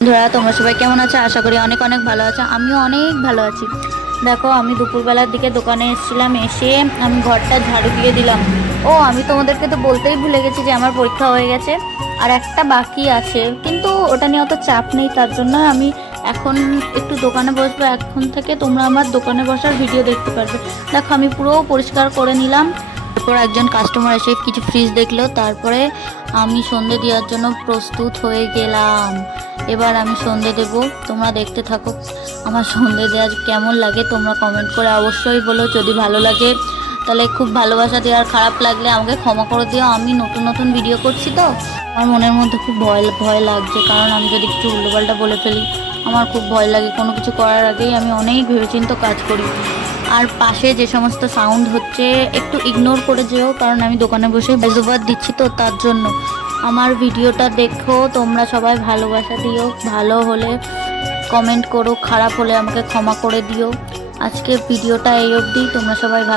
বন্ধুরা তোমরা সবাই কেমন আছো? আশা করি অনেক অনেক ভালো আছো। আমিও অনেক ভালো আছি। দেখো আমি দুপুরবেলার দিকে দোকানে এসেছিলাম, এসে আমি ঘরটা ঝাড়ু দিয়ে দিলাম। ও আমি তোমাদেরকে তো বলতেই ভুলে গেছি যে আমার পরীক্ষা হয়ে গেছে, আর একটা বাকি আছে, কিন্তু ওটা নিয়ে অত চাপ নেই। তার জন্য আমি এখন একটু দোকানে বসবো। এখন থেকে তোমরা আমার দোকানে বসার ভিডিও দেখতে পারবে। দেখো আমি পুরো পরিষ্কার করে নিলাম। তারপর একজন কাস্টমার এসে কিছু ফ্রিজ দেখলো, তারপরে আমি সন্ধে দেওয়ার জন্য প্রস্তুত হয়ে গেলাম। এবার আমি সন্ধে দেব, তোমরা দেখতে থাকো। আমার সন্ধে দেওয়া কেমন লাগে তোমরা কমেন্ট করে অবশ্যই বলো। যদি ভালো লাগে তাহলে খুব ভালোবাসা দিও, আর খারাপ লাগলে আমাকে ক্ষমা করে দিও। আমি নতুন নতুন ভিডিও করছি তো আমার মনের মধ্যে খুব ভয় ভয় লাগছে, কারণ আমি যদি কিছু উল্টোপাল্টা বলে ফেলি আমার খুব ভয় লাগে। কোনো কিছু করার আগেই আমি অনেক ভেবেচিন্তে কাজ করি। আর পাশে যে সমস্ত সাউন্ড হচ্ছে একটু ইগনোর করে যেও, কারণ আমি দোকানে বসে ভয়েস দিচ্ছি তো তার জন্য। আমার ভিডিওটা দেখো, তোমরা সবাই ভালোবাসা দিও। ভালো হলে কমেন্ট করো, খারাপ হলে আমাকে ক্ষমা করে দিও। আজকে ভিডিওটা এই অবধি। তোমরা সবাই ভালো